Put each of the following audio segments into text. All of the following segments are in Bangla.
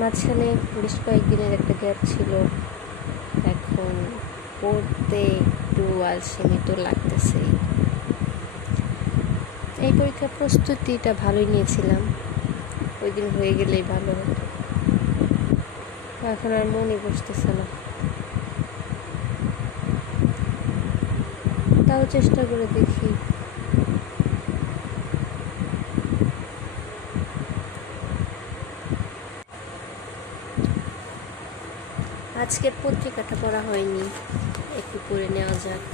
মাঝখানে বেশ কয়েকদিনের একটা গ্যাপ ছিল। এখন পড়তে একটু আলসেমি তো লাগতেছেই। এই পরীক্ষার প্রস্তুতিটা ভালোই নিয়েছিলাম। ওই দিন হয়ে গেলেই ভালো হতো। এখন আর মনে বসতেছে না। তাও চেষ্টা করে দেখি। আজকের পত্রিকাটা পড়া হয়নি। একটু পড়ে নেওয়া যাক।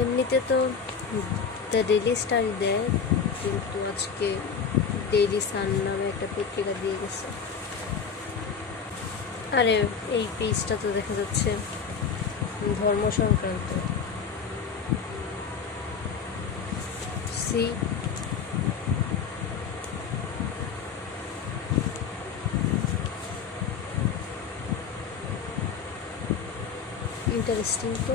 এমনিতে তো দ্য ডেলি স্টারই দেয়, কিন্তু আজকে ডেইলি সান নামে একটা পত্রিকা দিয়ে গেছে। আরে, এই পেজটা তো দেখা যাচ্ছে ধর্ম সংক্রান্ত সি ইন্টারেস্টিং তো।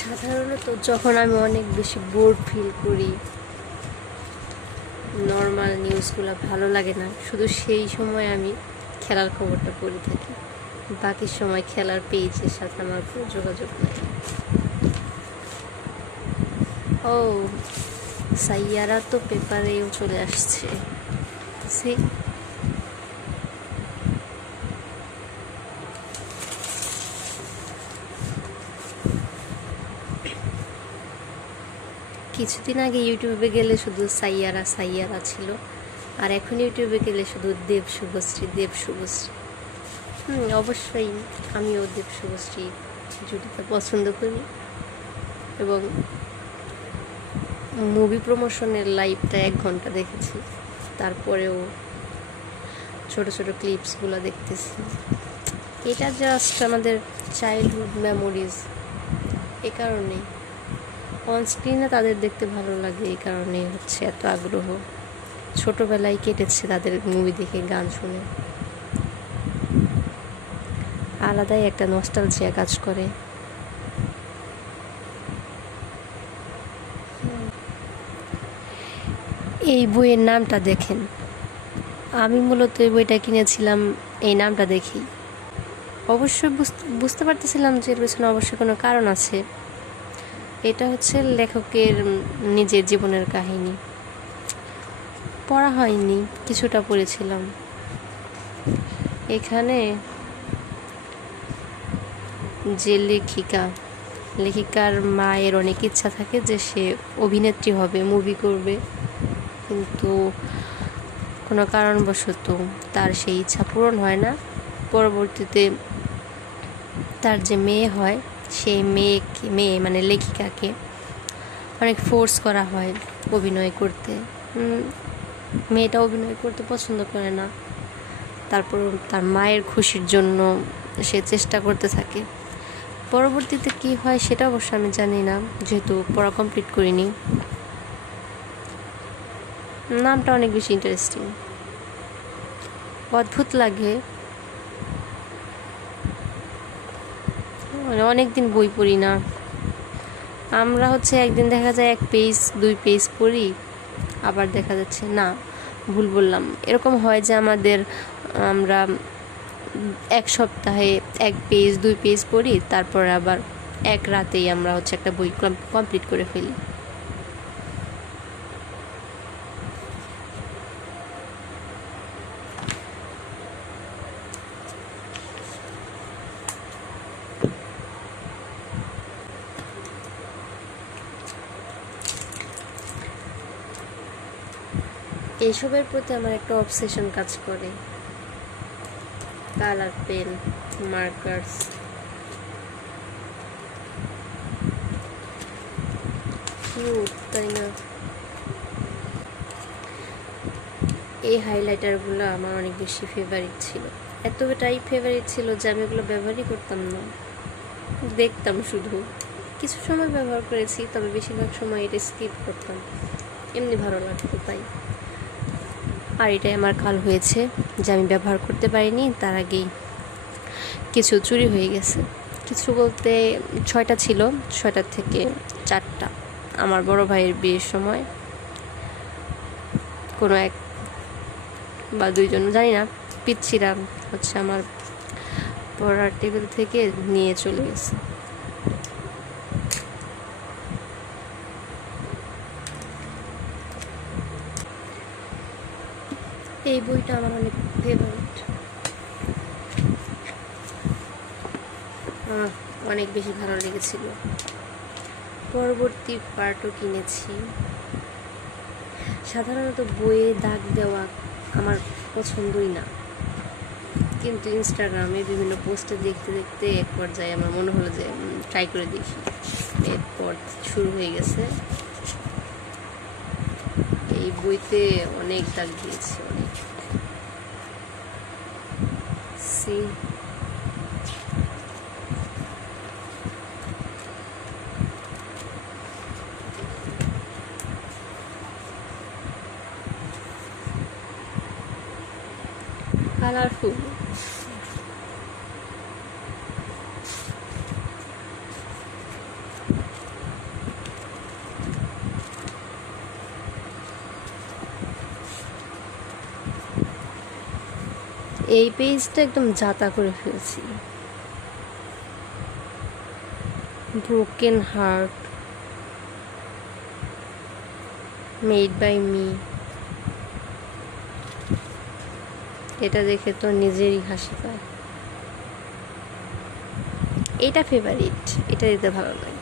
সাধারণত যখন আমি অনেক বেশি বোর ফিল করি নর্মাল নিউজগুলো ভালো লাগে না, শুধু সেই সময় আমি খেলার খবরটা পড়ে থাকি। বাকি সময় খেলার পেজের সাথে আমার কোনো যোগাযোগ নেই। ও, সাইয়ারা তো পেপারেও চলে আসছে। সে কিছুদিন আগে ইউটিউবে গেলে শুধু সাইয়ারা সাইয়ারা ছিল। আর এখন ইউটিউবে গেলে শুধু দেব শুভশ্রী দেব শুভশ্রী। হুম, অবশ্যই আমিও দেব শুভশ্রী জুটিটা পছন্দ করি। এবং মুভি প্রমোশনের লাইভটা এক ঘণ্টা দেখেছি। তারপরেও ছোট ছোট ক্লিপসগুলো দেখতেছি। এটা জাস্ট আমাদের চাইল্ডহুড মেমোরিজ এ কারণেই। অন স্ক্রিনে তাদের দেখতে ভালো লাগে, এই কারণে হচ্ছে এত আগ্রহ। ছোটবেলায় কেটেছে তাদের মুভি দেখে, গান শুনে। আলাদাই একটা নস্টালজিয়া কাজ করে। এই বইয়ের নামটা দেখেন। আমি মূলত এই বইটা কিনেছিলাম, এই নামটা দেখি অবশ্যই বুঝতে পারতেছিলাম যে এর পেছনে অবশ্যই কোনো কারণ আছে। এটা হচ্ছে লেখকের নিজের জীবনের কাহিনী। পড়া হয়নি, কিছুটা পড়েছিলাম। এখানে যে লেখিকা, লেখিকার মায়ের অনেক ইচ্ছা থাকে যে সে অভিনেত্রী হবে মুভি করবে। কিন্তু কোনো কারণবশত তার সেই ইচ্ছা পূরণ হয় না। পরবর্তীতে তার যে মেয়ে হয় সেই মেয়েকে, মেয়ে মানে লেখিকাকে অনেক ফোর্স করা হয় অভিনয় করতে। মেয়েটা অভিনয় করতে পছন্দ করে না। তারপর তার মায়ের খুশির জন্য সে চেষ্টা করতে থাকে। পরবর্তীতে কি হয় সেটা অবশ্য আমি জানি না, যেহেতু পড়া কমপ্লিট করিনি। নামটা অনেক বেশি ইন্টারেস্টিং অদ্ভুত লাগে। মানে অনেক দিন বই পড়ি না। আমরা হচ্ছে একদিন দেখা যায় এক পেজ, দুই পেজ পড়ি, আবার দেখা যাচ্ছে না, ভুল বললাম। এরকম হয় যে আমাদের, আমরা এক সপ্তাহে এক পেজ, দুই পেজ পড়ি, তারপর আবার এক রাতেই আমরা হচ্ছে একটা বই কমপ্লিট করে ফেলি। এইসবের প্রতি আমার একটা অবসেশন কাজ করে। কালার পেন মার্কার্স কিউট তাই না? এই হাইলাইটারগুলো আমার অনেক বেশি ফেভারিট ছিল। এতটাই ফেভারিট ছিল যে আমি এগুলো ব্যবহারই করতাম না। দেখতাম শুধু। কিছু সময় ব্যবহার করেছি, তবে বেশিরভাগ সময় এটা স্কিপ করতাম। এমনি ভালো লাগতো তাই। আর এটাই আমার কাল হয়েছে যে আমি ব্যবহার করতে পারিনি, তার আগেই কিছু চুরি হয়ে গেছে। কিছু বলতে ছয়টা ছিল ছয়টার থেকে চারটা আমার বড় ভাইয়ের বিয়ের সময়। কোনো এক বা দুইজন, জানি না, পিচ্ছিরা হচ্ছে আমার পড়ার টেবিল থেকে নিয়ে চলে গেছে। এই বইটা আমার অনেক ফেভারিট অনেক বেশি ভালো লেগেছিল। পরবর্তী পার্টও কিনেছি। সাধারণত বইয়ে দাগ দেওয়া আমার পছন্দই না। কিন্তু ইনস্টাগ্রামে বিভিন্ন পোস্টে দেখতে দেখতে এক পর্যায়ে আমার মনে হলো যে ট্রাই করে দেখি। এরপর শুরু হয়ে গেছে। এই বইতে অনেক দাগ দিয়েছে অনেক সি কালারফুল এই পেজটা একদম যাতা করে ফেলছি। Broken heart made by me এটা দেখে তো নিজেরই হাসি পায়। এটা ফেভারিট এটা দিতে ভালো লাগে।